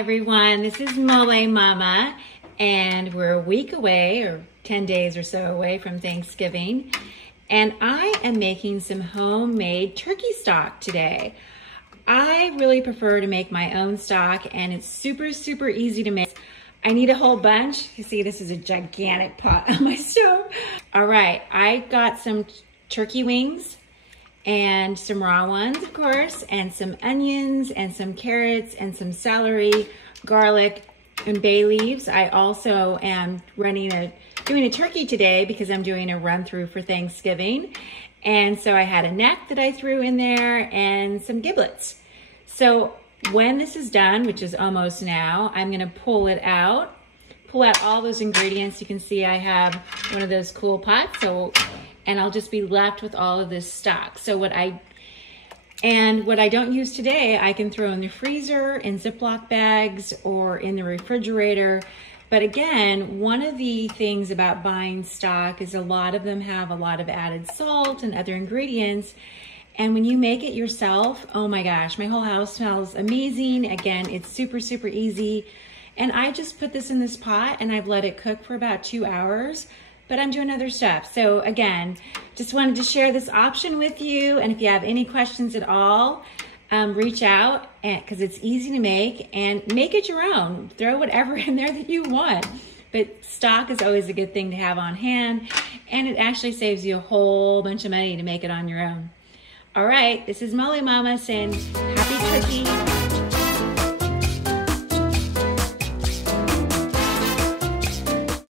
everyone, this is Mole Mama, and we're a week away, or 10 days or so away from Thanksgiving, and I am making some homemade turkey stock today. I really prefer to make my own stock, and it's super easy to make. I need a whole bunch. You see, this is a gigantic pot on my stove. All right, I got some turkey wings, and some raw ones, of course, and some onions, and some carrots, and some celery, garlic, and bay leaves. I also am doing a turkey today because I'm doing a run through for Thanksgiving. And so I had a neck that I threw in there and some giblets. So when this is done, which is almost now, I'm gonna pull out all those ingredients. You can see I have one of those cool pots, and I'll just be left with all of this stock. So what I don't use today, I can throw in the freezer, in Ziploc bags, or in the refrigerator. But again, one of the things about buying stock is a lot of them have a lot of added salt and other ingredients. And when you make it yourself, oh my gosh, my whole house smells amazing. Again, it's super easy. And I just put this in this pot and I've let it cook for about 2 hours. But I'm doing other stuff. So again, just wanted to share this option with you. And if you have any questions at all, reach out, because it's easy to make, and make it your own. Throw whatever in there that you want. But stock is always a good thing to have on hand, and it actually saves you a whole bunch of money to make it on your own. All right, this is Mole Mama saying happy turkey.